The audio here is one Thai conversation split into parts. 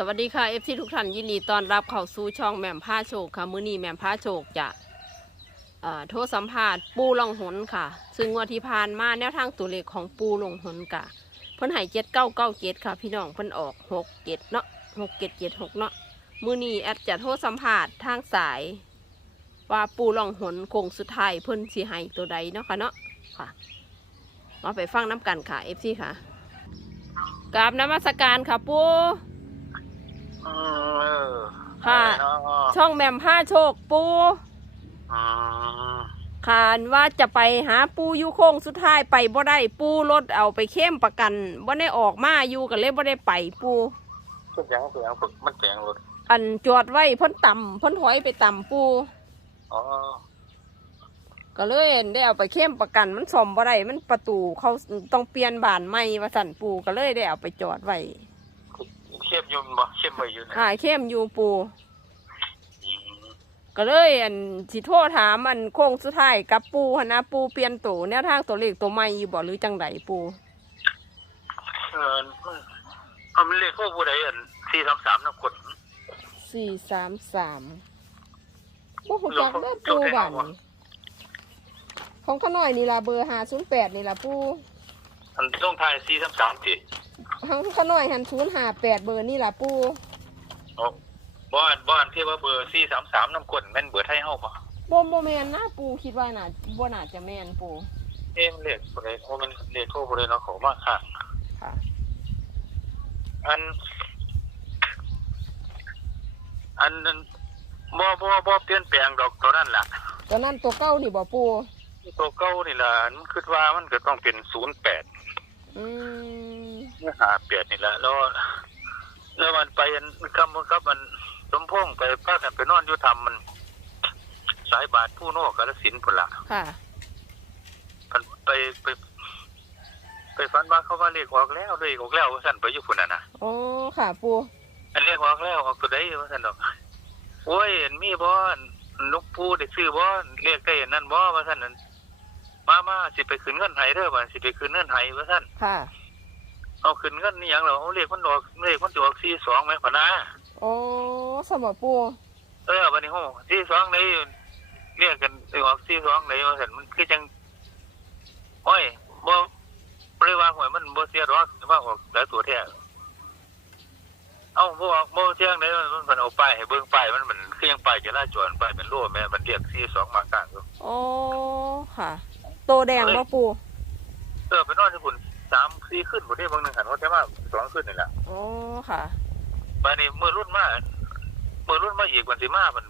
สวัสดีค่ะเอฟซีทุกท่านยินดีต้อนรับเข้าสู่ช่องแหม่มผ้าโชคค่ะ มื้อนี้แหม่มผ้าโชคจะเอ่อโทรสัมภาษณ์ปูลองหนค่ะ ซึ่งงวันที่ผ่านมาแนวทางตัวเลขของปูลองหนกะเพิ่นให้เจ็ดเก้าเก้าเจ็ดค่ะ พี่น้องเพิ่นออกหกเจ็ดเนาะหกเจ็ดเจ็ดหกเนาะมื้อนี้แอดจะโทรสัมภาษณ์ทางสาย ว่าปูลองหนโคงสุดท้ายเพิ่นสิให้ตัวใดเนาะค่ะเนาะค่ะมาไปฟังน้ำกันค่ะเอฟซีค่ะกราบนมัสการค่ะปู อืมค่ะ อะไรเนาะช่องแหม่มผ้าโชคปูอืมขานว่าจะไปหาปูอยู่โค้งสุดท้ายไปบ่ได้ปูรถเอาไปเข้มประกันบ่ได้ออกมาอยู่กันเลยบ่ได้ไปปูเสียงเสียงฝึกมันเสียงรถอันจอดไว้เพ่นต่ำเพ่นถอยไปต่ำปูอ๋อก็เลยได้เอาไปเข้มประกันมันซ่อมบ่ได้มันประตูเขาต้องเปลี่ยนบานใหม่ว่าสั่นปูก็เลยได้เอาไปจอดไว้ เข้มอยุ่นบ่เข้มไปอยู่นะค่ะเข้มอยู่ปู อืมก็เลยอันสิโทรถามอันโค้งสุดท้ายกับปูหั้นนะปูเปลี่ยนตัวแนวทางตัวเลขตัวใหม่อยู่บ่หรือจังไดปูเออเอามันเลขพวกผู้ใดอันสี่สามสามนะคนสี่สามสามบ่หูจักได้อปูบ้านนี่ของข้าน้อยนี่ล่ะเบอร์ห้าศูนย์แปดนี่ล่ะปูอันต้องทายสี่สามสามจี ของข้าน้อยหันศูนย์ห้าแปดเบอร์นี่ล่ะปูโอ้บ้านบ้านที่ว่าเบอร์สี่สามสามน้ำคนแม่นเบอร์ไทยเฮาป่ะบ่บ่แม่นนะปูคิดว่าน่ะบ่น่าจะแม่นปูเอ๊ะมันเลขผู้ใดโอ้มันเลขพวกผู้ใดเนาะเขามาค่ะ ค่ะ อัน อันนั้นบ่บ่บ่เปลี่ยนแปลงดอกตัวนั้นล่ะตอนนั้นตัวเก้านี่บ่ปูตัวเก่านี่ล่ะมันคิดว่ามันก็ต้องเป็นศูนย์แปดอืมเนื้อ หาเปลี่ยนนี่แหละแล้วแล้วมันไปอันคำมันกับมันสมพงษ์ไปพากันไปนอนอยู่ทำมัน สายบาทผู้โนกาลสินธุ์พุ่นละค่ะมันไปไป ไปฝันว่าเขาว่าเลขออกแล้วเลขออกแล้วว่าสั่นไปอยู่พุ่นน่ะนะโอ้ค่ะปูอันเลขออกแล้วออกตัวใดว่าสั่นดอกโอ้ยอันมีบ่อนลูกผู้ได้ซื้อบ่เลขได้อันนั่นบ่ว่าสั่นนั่นมามาสิไปคืนเงินไห้เด้อว่าสิไปคืนเงินไห้ว่าสั่นค่ะ เอาขึ้นเงินนี่หยังเหรอเอาเลขมันออกเลขมันจะออกสี่สองไหมพะนะโอ้สมบปูเออวันนี้โหสี่สองไหนเรียกกันออกสี่สองไหนมาเห็นมันคือจังโอ้ยบ่บริวารหวยมันบ่เสียหรอกว่าออกหลายตัวแท้เอ้าบ่ออกบ่เสียงไหนมันมันเอาป้ายให้เบิ่งป้ายมันมันคือยังป้ายจราจรป้ายเป็นโล่แม่มันเรียกสี่สองมากลางอยู่โอ้ค่ะ โตแดงบ่ปูเออไปนอนที่พุ่น สามสี่ขึ้นบ่ได้บางหนึงหันว่าแค่ว่าสองขึ้นนี่แหละโอ้ค่ะมานี่มือรุ่นมามือรุ่นมาอีกวันสิมามัน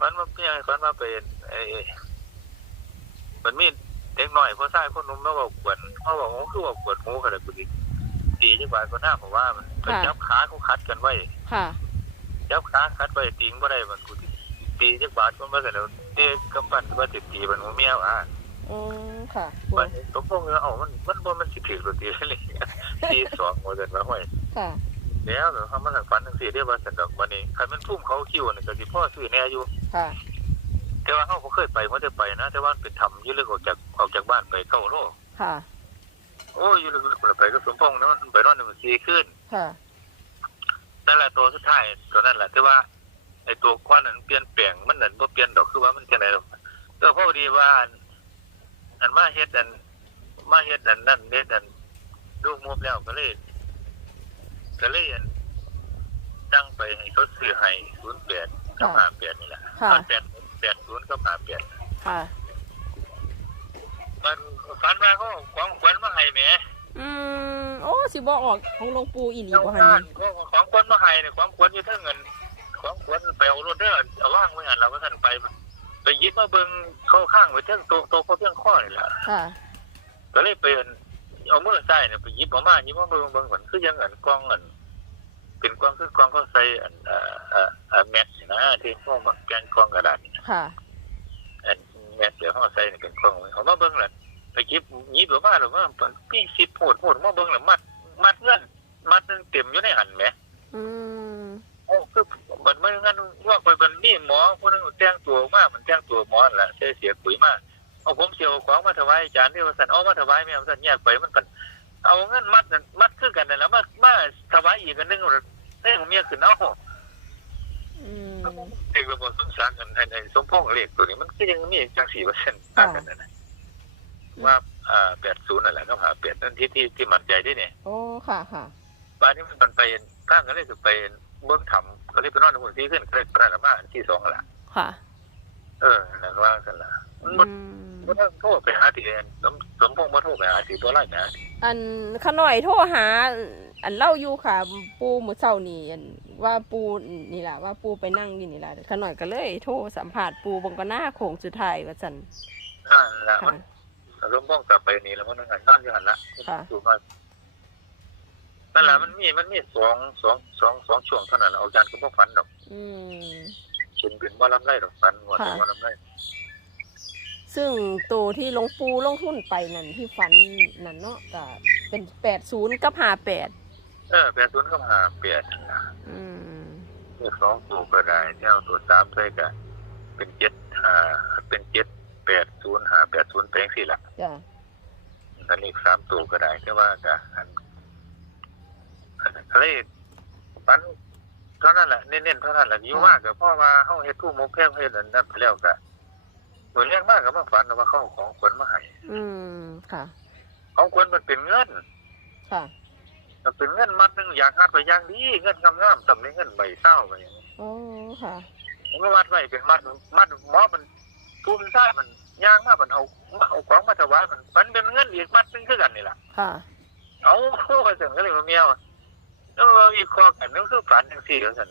มันมันเพียงฝันมาเป็นไอ้มันมีเด็กหน่อยพอใส่คนหนุ่มแล้วบอกกวนเขาบอกโอ้คือว่าปวดหูกันเลยกูดิดีจังหวะก็หน้าผมว่ามันมันจับขาเขาคัดกันไว้ค่ะจับขาคัดไว้ติงบ่ได้มันกูดิตีจังหวะมันมาเสร็จแล้วเด็กกำปั้นว่าติดตีมันหัวเมียวอะ อืมค่ะปูมันตกลงแล้วเอามันมันบ่มันสิถือตัวตีเลยตีสองว่าเสร็จแล้วห้อยค่ะแล้วเดี๋ยวเขามาสั่งฟันทั้งสี่เรียกว่าสันดอกวันนี้ใครมันทุ่มเขาคิวนี่ก็สิพ่อซื้อแน่อยู่ค่ะ แต่ว่าเขาบ่เคยไปเขาจะไปนะ แต่ว่าเป็นทำอยืดเลึกออกจากออกจากบ้านไปเข้าโลกค่ะโอ้ยอยืดลึกๆไปก็สมพงษ์นะมันไปนอนหนึ่งสี่ขึ้นค่ะนั่นแหละตัวสุดท้ายตัวนั้นแหละแต่ว่าไอ้ตัวควันนั้นเปลี่ยนแปลงมันนั่นบ่เปลี่ยนดอกคือว่ามันจะไหนดอกก็พอดีว่า อันอันมาเฮ็ดอัน มาเฮ็ดอันนั่นเฮ็ดอันลูกมุบแล้วก็เลยก็เลยอันตั้งไปให้เขาซื้อให้ศูนย์แปดกับห้าแปดนี่แหละค่ะ แปดแปดศูนย์กับห้าแปดค่ะ มันฝันว่าเขาเอาของขวัญมาให้แหมอืม โอ้สิบ่ออกของหลวงปู่อีหลีบ่หันบ้านนี่เขาเอาของขวัญมาให้เนี่ยของขวัญอยู่เทั้งเงิน ของขวัญไปเอารถเด้อเอาว่างไว้หันเราก็ท่านไป ไปหยิบมาเบิ่งเข้าข้างไว้เทั้งโต๊ะโต๊ะเขาเพียงข้อนี่แหละค่ะ ก็เลยไปอันเอามือใส่เนี่ยไปหยิบออกมาหยิบมาเบิ่งเบิ่งเหมือนคือยังอันกล้องอันเป็นกล้องคือกล้องเขาใส่อันเอ่อเอ่อเอ่อแมสนี่นะที่พวกมันแกนกล้องกระดาษนี่ค่ะ อันแมสเดี๋ยวเขาใส่นี่เป็นกล้องเขามาเบิ่งแหละไปหยิบหยิบออกมาหรือว่าพี่สิบโหดโหดมาเบิ่งแล้วมัด มัดเงินมัดหนึงเต็มอยู่ในหันแหมอืม โอ้คือมันไม่งั้นว่าไป มันนี่หมอคนนึงแจ้งตัวมากมันแจ้งตัวหมอนั่นแหละเสียเสียปุ๋ยมากเอาผมเสียวของมาถวายอาจารย์ที่ว่าสันเอามาถวายแม่ว่าสันแยกไปมันกัน เอาเงินมัดนั่นมัดคือกันนั่นแหล้วมามาถวายอีกกันนึงเอ้ยผมเมียขึ้นเอาอืมเด็กระบบสงสารกันไอ้ไอ้สมพงษ์เลขตัวนี้มันก็ยังมีจังสี่เปอร์เซ็นต์ต่างกันนะนะว่าอ่าแปดศูนย์นั่นแหละก็หาแปดนั่นที่ที่ที่มั่นใจได้เนี่ยโอ้ค่ะค่ะบ้านนี้มันมันไปข้างกันเลยคือไปเบื้องถ้ำ ก็เลยไปนอนในหุ่นที่ขึ้นก็เลยประมาณที่สองนั่นแหละค่ะ เออนั่นว่ากันละมันอืบ่มบ่ต้องโทษไปหาที่เอ็นสมสมพงษ์บ่โทษไปหาที่ตัวไล่นะอันขน่อยโทรหา อันเล่าอยู่ค่ะ ปูมื้อเช้านี่อันว่าปูนี่ล่ะว่าปูไปนั่งอยู่นี่ล่ะขน่อยก็เลย โทรสัมภาษณ์ปูเบงก็หน้าโค้งสุดท้ายว่าซั่นนั่นละมัค่ะนสมพงษ์กลับไปนี่แล้วมันนั่งนอนอยู่หันละค่ะดูมา นั่นแหละมันมีมันมีสองสองสองสองช่วงเท่านั้นเอาจานก็บ่ฝันดอกอืมเป็นเป็นว่าลำไรดอกฝันว่าค่ะเป็นว่าลำไรซึ่งตัวที่หลวงปูลงทุนไปนั่นที่ฝันนั่นเนาะก็เป็นแปดศูนย์กับห้าแปดเออแปดศูนย์ก็หาเปลี่ยนนะอืมเลขสองตัวก็ได้เท่าตัวสามใส่ก็เป็นเจ็ดหาเป็นเจ็ดแปดศูนย์หาแปดศูนย์แปลงสี่ละจ้ะนั่นเลขสามตัวก็ได้แต่ว่าก็อันอัน เลขฝันเท่านั้นแหละเน้นๆเท่านั้นแหละอยู่มากกับพ่อว่าเฮาเฮ็ดทุ่มมกแพงเฮ็ดอันนั้นไปแล้วก็เหมือนเรื่องมากกับมาฝันว่าเขาเอาของขวัญมาให้อืมค่ะ ของขวัญมันเป็นเงินค่ะมันเป็นเงินมัดหนึงอย่างฮาดไปอย่างดีเงินงามๆสำเร็จเงินใบเศร้าไปอย่างนี้โอ้ค่ะมันก็มัดไว้เป็นมัดมัดหมอมันภูมิซ่ายมันย่างมากมันเอาเอาของมาถวายมันมันเป็นเงินอีกมัดหนึงคือกันนี่แหละค่ะเอาเสร็จก็เลยมาเมียว แล้วอีกข้อกันนั่นคือฝันจังสี่แล้วสัน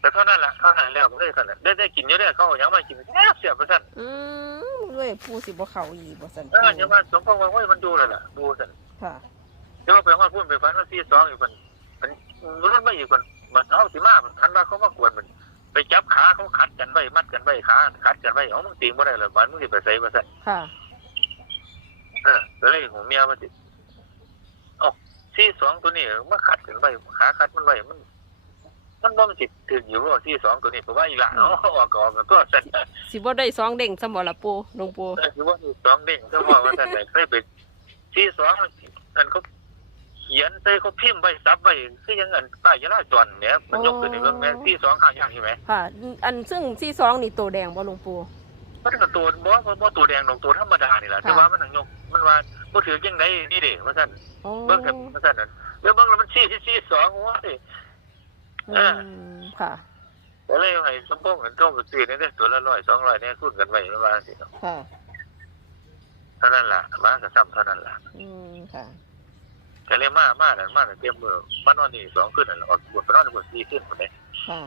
แต่เท่านั้นแหละเท่านั้นแล้วก็เลยสันน่ะได้ได้กินเยอะได้เขาเอาหยังมากินแซ่บเสียบไปสันอืมเลยปูสิบ่เขาอีบ่สันเอออย่ามาสมพงษ์ว่าเฮ้ยมันดูแล้วล่ะดูสันค่ะเดี๋ยวไปห้องพูดไปฝันว่าที่สองอีกคนมันมันไม่อีกคนมันเอาสิมาทันว่าเขามากวนมัน ไปจับขาเขาขัดกันไว้มัดกันไว้ขาขัดกันไว้เอามึงตีบ่ได้เลยบ้านมึงสิไปใส่บ่ใส่ค่ะเออก็เลยหูเมียมาติ เอ้าที่สองตัวนี้มาขัดกันไว้ขาขัดมันไว้มัน มันบ่มันสิถึงอยู่ว่าที่สองตัวนี้เพราะว่าอีหลานเอาออกก่อนมันตัวสั่นสิบ่ได้สองเด้งซะบ่ล่ะปูหลวงปูเออคือว่าที่สองเด้งก็ว่าว่าสั่นไหนเคยไปที่สองนั่นเขาเขียนใส่เขาพิมพ์ไว้ซับไว้คือยังอันป้ายยาลาจรเนี่ยมันยกขึ้นในเบื้องแม่ที่สองข้างย่างใช่ไหมค่ะ อันซึ่งที่สองนี่ตัวแดงบ่หลวงปู มันก็ตัวบ่บ่บ่ตัวแดงดอกตัวธรรมดานี่แหละค่ะแต่ว่ามันหนังยกมันว่าบ่ถือจังไดนี่เด้ว่าซั่นโอ้เบิ่งกับว่าซั่นน่ะเดี๋ยวเบิ่งแล้วมันชี้ชี้สองโอ้ยอืมค่ะก็เลยให้สมพงษ์เห็นโตกับซื้อนี่เด้อตัวละ100 200เนี่ยคูณกันไว้ว่าสิเนาะค่ะเท่านั้นล่ะมาก็ซ้ำเท่านั้นล่ะอืมค่ะก็เลยมามานั่นมานั่นเตรียมมือมานอนนี่สองคืนนั่นแหละออกบวชไปนอนบวช4คืนพุ่นเด้ค่ะ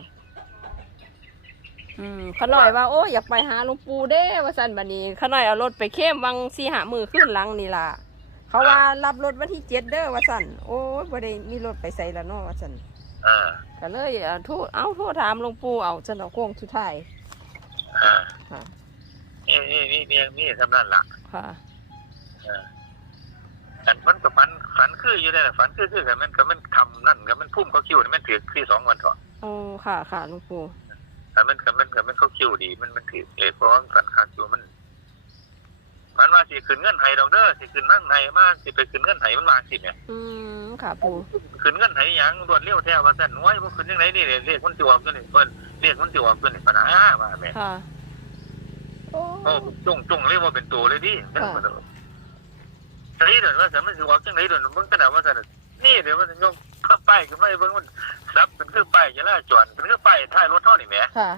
อืมขน่อยว่าโอ้ยอยากไปหาหลวงปู่เด้ว่าสันบัดนี้ขน่อยเอารถไปเข้มวังสี่หามือขึ้นหลังนี่ล่ะเขาว่ารับรถวันที่เจ็ดเด้อว่าสันโอ้ยบ่ได้มีรถไปใส่ละเนาะว่าสันอ่าก็เลยเอ่อโทรเอาโทรถามหลวงปู่เอาจนเอาโค้งสุดท้ายอ่าค่ะนี่นี่นี่นี่นี่สำนั้นล่ะค่ะอ่าอันมันก็ฝันฝันคืออยู่ได้แหละฝันคือคือกันมันก็มันทำนั่นก็มันพุ่มเขาคิวนี่มันถือที่สองวันเถอะโอ้ค่ะค่ะหลวงปู่ แต่มันก็มันก็มันเขาคิวดี มันมันถือเอกเพราะว่ามันฝันขาดอยู่มัน มันว่าสิขึ้นเงินไห้ดอกเด้อสิขึ้นนั่งไห้มาสิไปขึ้นเงินไห้มันมาสิเนี่ยอืมค่ะปู่ขึ้นเงินไห้หยังรวดเร็วแท้ว่าซั่นโอ้ยบ่ขึ้นจังไดนี่เรียกมันสิออกจังนี่เพิ่นเรียกมันสิออกจังนี่ปัญหาว่าแม่ค่ะโอ้โอ้จงจงเรียกว่าเป็นตัวเลยดิค่ะใช่เดี๋ยวว่าซั่นมันสิออกจังไดเดี๋ยวมึงก็น่ะว่าซั่นนี่เดี๋ยวมันยก ป้ายขึ้นมาให้เบิ่งมันซับเป็นคือป้ายจราจรเป็นคือป้ายท้ายรถเฮานี่แหมค่ะ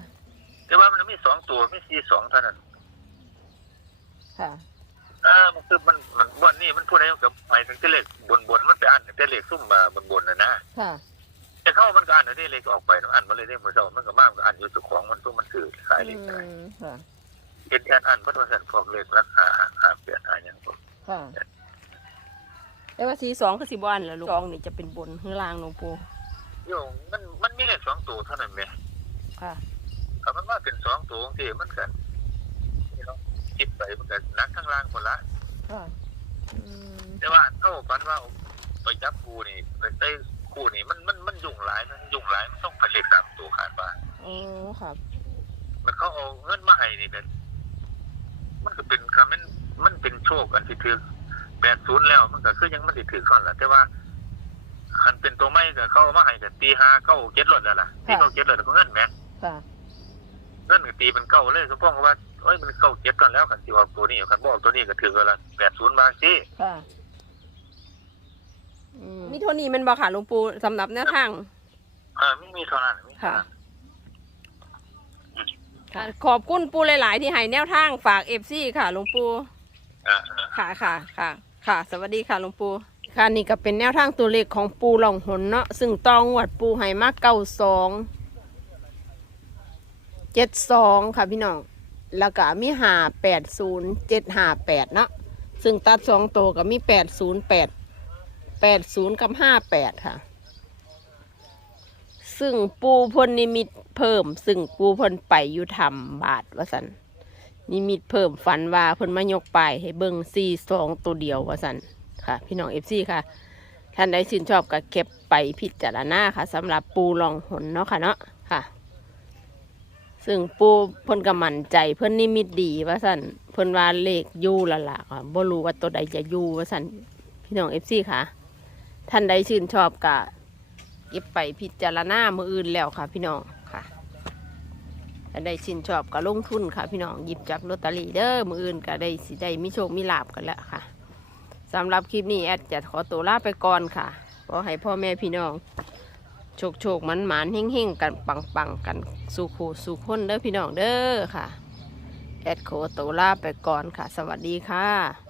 แต่ว่ามันมีสองตัวมีสี่สองเท่านั้นค่ะ อ่ามันคือมันมันบนนี่มันพูดอะไรกับไปถึงที่เลขบนบนมันไปอ่านแต่เลขซุ่มมาบนบนนะนะค่ะแต่เข้ามันก็อ่านได้เลขออกไปเนาะอ่านมาเลยได้เมื่อเช้ามันก็มากมันก็อ่านอยู่สุของมันตัวมันคือขายเลอืขอะไรม ค่ะเห็นแอนอ่านพัฒนาสันพวกเลขราคาหาเปลี่ยนหาอย่างพวก ค่ะ แต่ว่าสีสองคือสีบอันแล้วลูกสองนี่จะเป็นบนข้างล่างหลวงปู่โยงมันมันมีเลขสองตัวเท่านั้นไหมค่ะถ้ามันมาเป็นสองตัวที่มันกันนี่เนาะคิดไปมันก็นักข้างล่างคนละค่ะอืมแต่ว่าเขาฝันว่าไปจับครูนี่ไปเต้ครูนี่มันมันมันยุ่งหลายมันยุ่งหลายมันต้องไปเลขสามตัวขาดบ้านโอ้ครับ มันเขาเอาเงินมาให้นี่เป็นมันก็เป็นคำมันมันเป็นโชคกันที่ถือ แปดศูนย์แล้วมันก็คือยังมันติถือข้อนแหละแต่ว่าคันเป็นตัวไม่ก็เข้ามาให้กับตีหาเก้าเจ็ดรถแล้วล่ะตีเก้าเจ็ดรถก็เงินแหมค่ะเงินก็ตีเป็นเก้าเลยสมพงษ์ว่าโอ้ยมันเก้าเจ็ดกันแล้วกันสิว่าตัวนี้คันบอกตัวนี้ก็ถือกันละแปดศูนย์บางสิค่ะมีเท่านี้แมันบ่ค่ะหลวงปู่สำหรับแนวทางอ่าไม่มีเท่านั้นมีเท่าค่ะนั้นค่ะขอบคุณปูหลาย ๆ ที่ให้แนวทางฝากเอฟซีค่ะหลวงปู่อ่าค่ะค่ะค่ะ ค่ะ สวัสดีค่ะหลวงปู่ค่ะนี่ก็เป็นแนวทางตัวเลขของปูหลองหนเนาะซึ่งตองวัดปูให้มากเก้าสองเจ็ดสองค่ะพี่น้องแล้วก็มีหาแปดศูนย์เจ็ดหาแปดเนาะซึ่งตัดสองตัวก็มีแปดศูนย์แปดแปดศูนย์กับห้าแปดค่ะ ซึ่งปูพนนิมิตเพิ่ม ซึ่งปูพนไปอยู่ทำบาทวสัน นิมิตเพิ่มฝันว่าเพิ่นมายกไปให้เบิ่งซีสองตัวเดียวว่าสันค่ะ พี่น้องเอฟซีค่ะ ท่านใดชื่นชอบก็เก็บไปพิจารณาค่ะสำหรับปูลองหนเนาะค่ะเนาะค่ะ ซึ่งปูเพิ่นก็มั่นใจเพิ่นนิมิตดีว่าสันเพิ่นว่าเลขยู่ละล่ะค่ะบ่รู้ว่าตัวใดจะยู่ว่าสันพี่น้องเอฟซีค่ะ ท่านใดชื่นชอบก็เก็บไปพิจารณามืออื่นแล้วค่ะ พี่น้อง ค่ะถ้าได้ชินชอบก็ลงทุนค่ะ พี่น้องหยิบจับลอตเตอรี่เด้อมืออื่นก็ได้สิได้มีโชคมีลาบกันแล้วค่ะสำหรับคลิปนี้แอดจะขอตัวลาไปก่อนค่ะขอให้พ่อแม่พี่น้องโชคโชคมันหมานเฮ่งเฮ่งๆกันปังปังๆกันสู่คู่สู่คนเด้อพี่น้องเด้อค่ะ แอดขอตัวลาไปก่อนค่ะ สวัสดีค่ะ